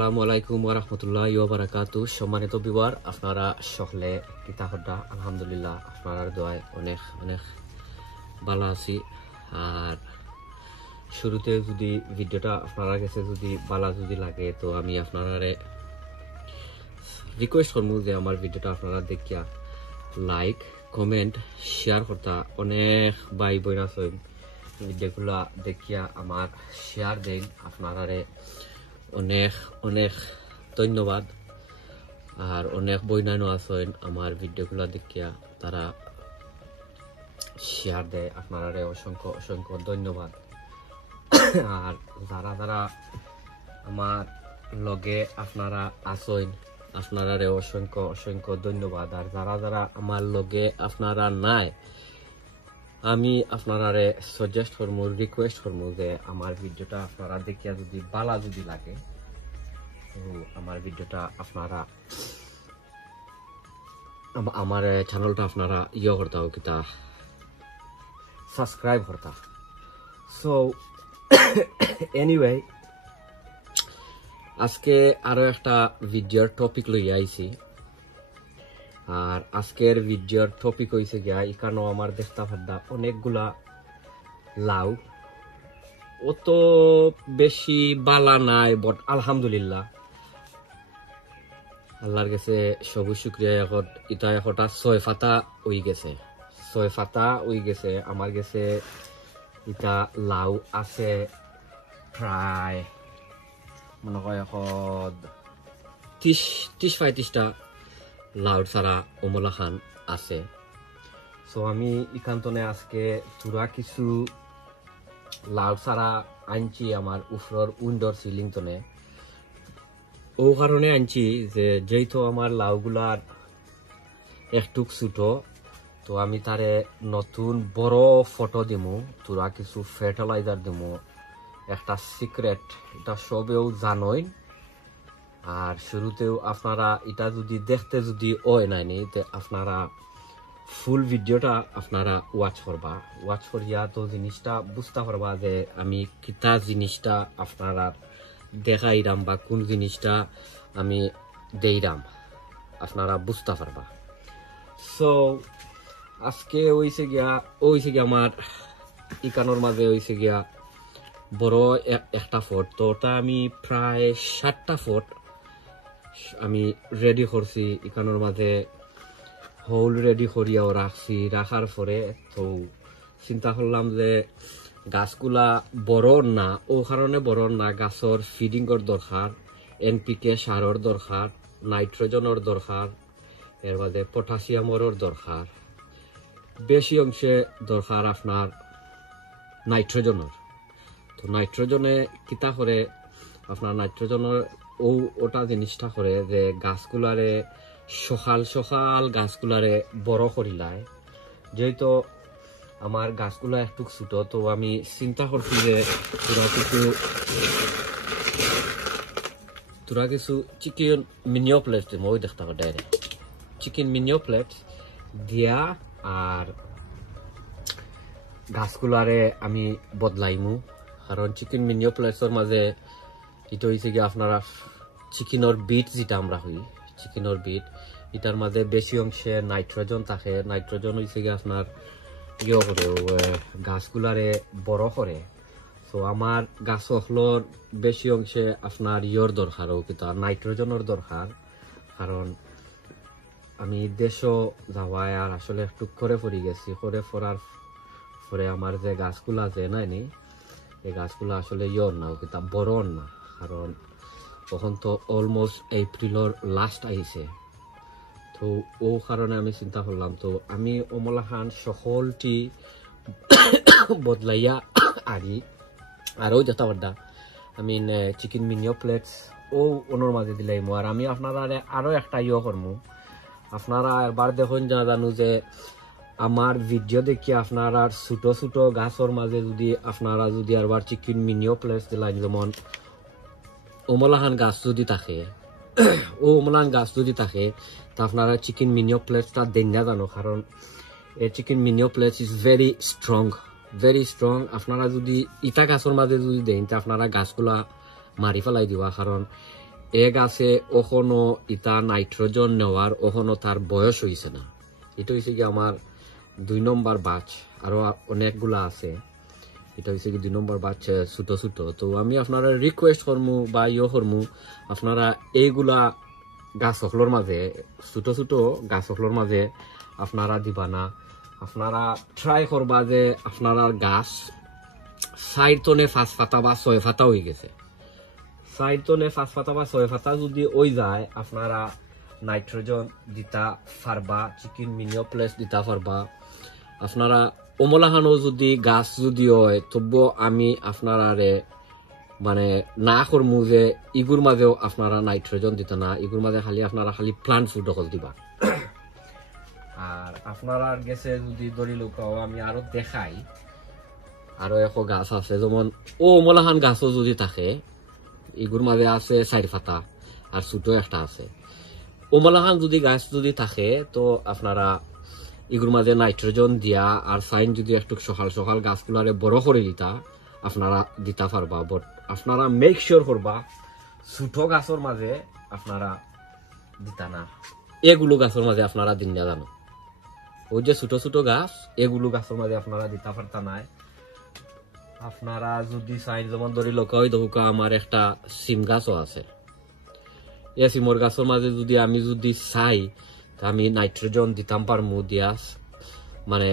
আসসালামু আলাইকুম ওয়া রাহমাতুল্লাহি ওয়া বারাকাতুহু। সম্মানিত ভিউয়ার, আপনারা সকলে কিতা হড্ডা? আলহামদুলিল্লাহ, আপনার দোয়ায় অনেক অনেক ভালো আছি। আর শুরুতে যদি ভিডিওটা আপনারা কাছে যদি ভালো যদি লাগে, তো আমি আপনারা রিকোয়েস্ট করবো যে আমার ভিডিওটা আপনারা দেখিয়া লাইক কমেন্ট শেয়ার করতা। অনেক ভাই বোন আছেন ভিডিওগুলা দেখিয়া আমার শেয়ার দেন, আপনারা অনেক অনেক ধন্যবাদ। আর অনেক বইনানো আছেন আমার ভিডিওগুলা দেখিয়া তারা শেয়ার দেয়, আপনারা অসংখ্য অসংখ্য ধন্যবাদ। আর যারা যারা আমার লগে আপনারা আছেন আপনারা অসংখ্য অসংখ্য ধন্যবাদ। আর যারা যারা আমার লগে আপনারা নাই, আমি আপনারা সাজেস্ট করবো, রিকোয়েস্ট করবো যে আমার ভিডিওটা আপনারা দেখিয়া যদি ভালো যদি লাগে, তো আমার ভিডিওটা আপনারা আমার চ্যানেলটা আপনারা করতে হবে, কিতা সাবস্ক্রাইব করতা। সো এনিওয়ে, আজকে আরো একটা ভিডিওর টপিক লই আইছি। আর আজকের ভিডিওর টপিক হইছে গিয়া, এখানেও আমার দেখতে পারদা অনেকগুলা লাউ, অত বেশি বালা নাই, বাট আলহামদুলিল্লাহ আল্লাহর কাছে সবুজ শুক্রিয়া। এখন এটা একটা 6 পাতা হয়ে গেছে, 6 পাতা হয়ে গেছে আমার কাছে। এটা লাউ আছে প্রায় মনে হয় এখন 30-35টা লাউ ছাড়া অমলা খান আছে। সো আমি এখানে আজকে তুরা কিছু লাউ ছাড়া আনছি আমার উপর উইন্ডোর সিলিং তনে। ও কারণে আনছি যে যেহেতু আমার লাউগুলার একটু ছোট, তো আমি তারে নতুন বড় ফটো দিমু, তোরা কিছু ফার্টিলাইজার দিমু, একটা সিক্রেট, এটা সবেও জানোই। আর শুরুতেও আপনারা এটা যদি দেখতে যদি ওই নাইনি, তে আপনারা ফুল ভিডিওটা আপনারা ওয়াচ করবা, ওয়াচ করিয়া তো জিনিসটা বুঝতে পারবা যে আমি কিতা জিনিসটা আপনারা দেখাইরাম বা কোন জিনিসটা আমি দেইরাম, আপনারা বুঝতে পারবা। সো আজকে হইছে গিয়া আমার ইকানোর মাঝে হইছে গিয়া বড় একটা ফট, তো ওটা আমি প্রায় 7টা ফট আমি রেডি করছি। ইকানোর মাঝে হোল রেডি করিয়াও রাখছি। রাখার পরে তো চিন্তা করলাম যে গাছগুলা বড় না, ও কারণে বড় না, গাছর ফিডিংর দরকার, এনপিকে সারর দরকার, নাইট্রোজেনের দরকার, এর মাঝে পটাশিয়ামর দরকার, বেশি অংশে দরকার আপনার নাইট্রোজেনের। তো নাইট্রোজেনে কিতা করে আপনার নাইট্রোজেনের ওটা জিনিসটা করে যে গাছগুলারে সকাল সকাল গাছগুলারে বড় করিলায়। যেহেতু আমার গাছগুলা একটু ছোট, তো আমি চিন্তা করছি যে তোরা কিছু চিকেন মিনিও প্লেট দিব, ওই দেখতে পাবো ডাইরেক্ট চিকেন মিনিও প্লেট দিয়া আর গাছগুলারে আমি বদলাইমু। কারণ চিকেন মিনিও প্লেটসের মাঝে এটা হয়েছে কি আপনারা চিকেনের বিট, যেটা আমরা হই চিকেনের বিট, এটার মাঝে বেশি অংশে নাইট্রোজেন থাকে। নাইট্রোজেন হয়েছে কি আপনার ইয়ে করে গাছগুলারে বড় করে। তো আমার গাছ হলোর বেশি অংশে আপনার ইয়র দরকার, ও কিন্তু নাইট্রোজেনের দরকার। কারণ আমি দেশও যাওয়ায় আর আসলে একটু করে পড়ে গেছি, করে পড়ার পরে আমার যে গাছগুলা আছে নাইনি, এই গাছগুলা আসলে ইয়র না, কিন্তু বড় না। কারণ তখন তো অলমোস্ট এপ্রিলের লাস্ট আইছে, তো ও কারণে আমি চিন্তা করলাম, তো আমি অমলা খান সকলটি বদলাইয়া আনি। আর ওই যেতে পারদা আমি চিকেন মিনিও প্লেটস ও ওনার মাঝে দিলাম। আর আমি আপনারা আরো একটা করবো, আপনারা এবার দেখুন যা জানো যে আমার ভিডিও দেখি আপনারা ছোট ছোট গাছের মাঝে যদি আপনারা যদি আবার চিকেন মিনিও প্লেটস দিলাম, যেমন ওমলাহান গাছ যদি থাকে, ও ওমলাহান গাছ যদি থাকে, তা আপনারা চিকেন মিনিও প্লেটসটা দেন না জানো। কারণ এই চিকেন মিনিও প্লেটস ইজ ভেরি স্ট্রং। আপনারা যদি ইটা গাছের মাঝে যদি দেন, তা আপনারা গাছগুলা মারি ফেলাই দিবা। কারণ এ গাছে ওখনো ইতা নাইট্রোজেন নেওয়ার ওখনো তার বয়স হইছে না। এটা হইছে কি আমার 2 নম্বর বাচ, আরো অনেকগুলা আছে। এটা হইছে কি 2 নম্বর বাচ ছোট ছোট। তো আমি আপনারা রিকোয়েস্ট করমু বা করমু, আপনারা এইগুলা গাছ সকলের মাঝে, ছোট ছোট গাছ সকলের মাঝে আপনারা দিবা না। আপনারা ট্রাই করবা যে আপনারা গাছ 4 টনে 5 পাতা বা 6 পাতা হয়ে গেছে, 4 টনে 5 পাতা বা 6 পাতা যদি ওই যায়, আপনারা নাইট্রোজেন দিতা পারবা, চিকেন মিনিওপ্লেস দিতা পারবা। আপনারা অমলাহানো যদি গাছ যদি হয়, তবুও আমি আপনারারে মানে না করমু যে ইগুর মাঝেও আপনারা নাইট্রোজেন দিত না, ইগুর মাঝে খালি আপনারা খালি প্লান্ট ফুড অকল দিবা। আর আপনারা গেছে যদি ধরি লোকাও আমি আরো দেখাই, আরো একো গাছ আছে, যেমন ও অমলাহান গাছও যদি থাকে, ইগুর মাঝে আছে 4 পাতা আর ছোট একটা আছে। অমলাহান যদি গাছ যদি থাকে, তো আপনারা ইগুর মাঝে নাইট্রোজেন দিয়া আর সাইন যদি একটু সকাল সকাল গাছগুলারে বড় করে দিতা, আপনারা দিতা পারবা। বাট আপনারা মেক শিওর করবা ছোট গাছের মাঝে আপনারা দিতা না, এগুলো গাছের মাঝে আপনারা দিন না জানো। ওই যে ছোট ছোট গাছ, এগুলো গাছের মাঝে আপনারা দিতা পারতা নাই। আপনারা যদি চাই, যেমন ধরি লোকাই দৌকা আমার একটা সিম গাছও আছে, এই সিমর গাছের মাঝে যদি আমি যদি চাই, আমি নাইট্রোজেন দিতাম পারমু, দিয়া মানে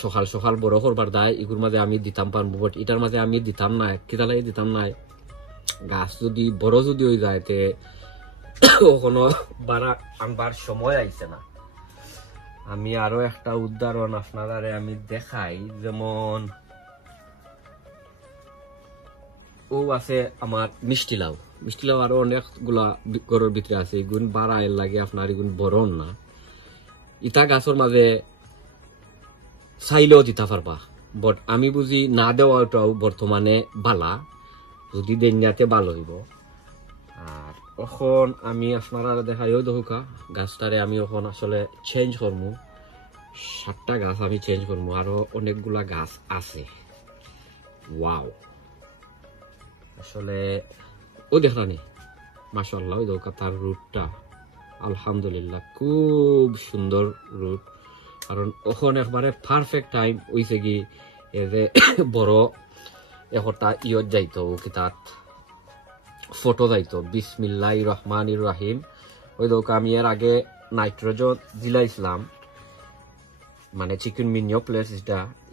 সকাল সকাল বড় করবার দায় এগুর মাঝে আমি দিতাম পারবো। বাট এটার মাঝে আমি দিতাম না, কিতালাই দিতাম না। গাছ যদি বড় যদি হয়ে যায়, তে কোনো বাড়া আনবার সময় আইছে না। আমি আরো একটা উদাহরণ আপনারা আমি দেখাই, যেমন ও আছে আমার মিষ্টি লাউ। মিষ্টি লাউ আরো অনেকগুলা গরুর ভিতরে আছে, এগুন বাড়া এর লাগে আপনার এগুন বড় না। ইটা গাছের মাঝে চাইলেও দিতে পারবা, বাট আমি বুঝি না দেওয়াটাও বর্তমানে বালা, যদি দেনিয়াতে ভালো হইব। আর এখন আমি আপনারা দেখাইও দেখা গাছটারে আমি এখন আসলে চেঞ্জ করবো, 7টা গাছ আমি চেঞ্জ করবো, আরো অনেকগুলা গাছ আছে। ওয়াও, আসলে ও দেখলানি মাশাআল্লাহ, ওই দেখা তার রুটটা আলহামদুলিল্লাহ খুব সুন্দর রুট। কারণ ওখান একবারে পারফেক্ট টাইম হইছে কি যে বড় একটা ইয়ত যাইতো, কিতাত ফটো যাইতো। বিসমিল্লাহির রহমানির রহিম। ওই দোকা আমি এর আগে নাইট্রোজেন দিলাইছিলাম, মানে চিকেন মিনিওপ্লেস,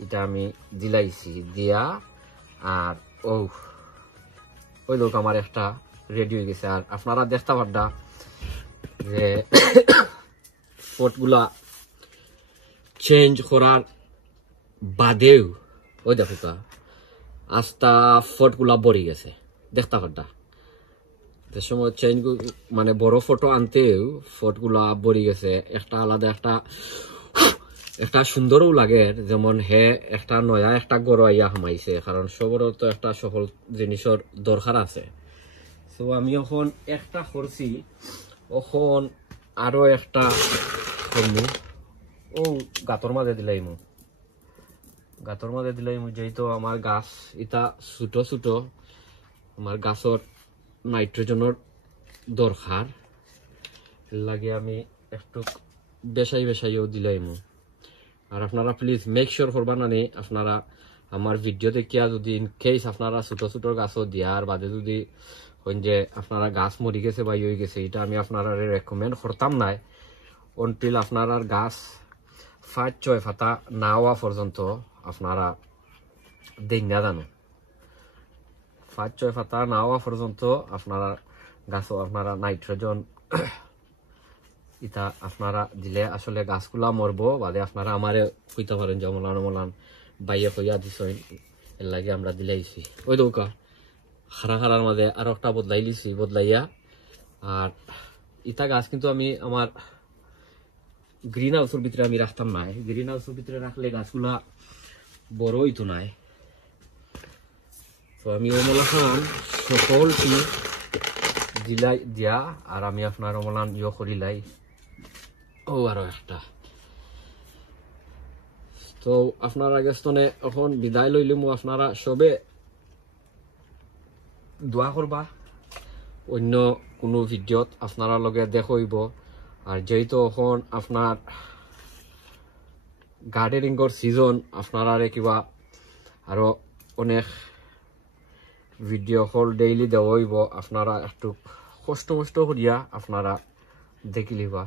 এটা আমি দিলাইছি দিয়া। আর ওই দোকা আমার একটা রেডি হয়ে গেছে। আর আপনারা দেখতে পারডা যে ফটগুলা চেঞ্জ করার বাদেও ওই দেখো আস্তা ফটগুলা বড়ি গেছে, দেখতে পারডা। যে সময় চেঞ্জ মানে বড় ফটো আনতেও ফটগুলা বড়ি গেছে, একটা আলাদা একটা সুন্দরও লাগে। যেমন হে একটা নয়া একটা গড় আইয়া হামাইছে, কারণ সবরও তো একটা সকল জিনিসের দরকার আছে। তো আমি এখন একটা করছি, এখন আরো একটা করমু। ও গাতর মাঝে দিলাইমু, গাতর মাঝে দিলাইমু, যেহেতু আমার গাছ এটা ছোট ছোট, আমার গাছর নাইট্রোজেনের দরকার লাগে আমি একটু বেশাইও দিলাইমু। আর আপনারা প্লিজ মেক শিওর করবা না নি, আপনারা আমার ভিডিও দেখিয়া যদি ইন কেস আপনারা ছোট ছোট গাছও দিয়ার বাদে যদি হইন যে আপনারা গাছ মরি গেছে বা হয়ে গেছে, এটা আমি আপনারা রেকমেন্ড করতাম নাই। অনটিল আপনার গাছ 5-6 পাতা না হওয়া পর্যন্ত আপনারা দেন না জানো, 5-6 পাতা না হওয়া পর্যন্ত আপনারা গাছ আপনারা নাইট্রোজেন এটা আপনারা দিলে আসলে গাছগুলা মরবো। বাদে আপনারা আমারে কইতে পারেন যে অমলান বাইয়া কইয়া দিছেন, এর লাগে আমরা দিলাইছি। ওই দৌকা খারার মাঝে আরো একটা বদলাইয়া। আর ইটা গাছ কিন্তু আমি আমার গ্রিন হাউসের ভিতরে আমি রাখতাম নাই, গ্রিন হাউসের ভিতরে রাখলে গাছগুলা বড় হইতো নাই। তো আমি অমলান সকলটি দিলাই দিয়া, আর আমি আপনার অমলান করিলাই। ও আরো একটা। তো আপনারা গেস্তনে এখন বিদায় লইলে আপনারা সবে দোয়া করবা, অন্য কোনো ভিডিওত আপনারা লগে দেখইব আর যেহেতু এখন আপনার গার্ডেনিংর সিজন আপনারা কিবা আরো অনেক ভিডিও হল ডেইলি দেওয়াইব আপনারা একটু কষ্ট করিয়া আপনারা দেখি লিবা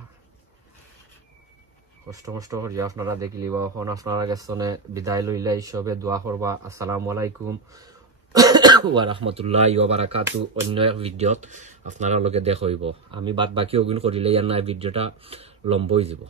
কষ্ট করিয়া আপনারা দেখি লিবা এখন আপনারা গেছনে বিদায় লইলাই সবে দোয়া করবা আসসালামু আলাইকুম ওয়া রাহমাতুল্লাহি ওয়া বারাকাতু অন্য এক ভিডিওত আপনারা লগে দেখইব আমি বাদ বাকি অগুন করিলে ইয়ার না ভিডিওটা লম্বা হয়ে যাব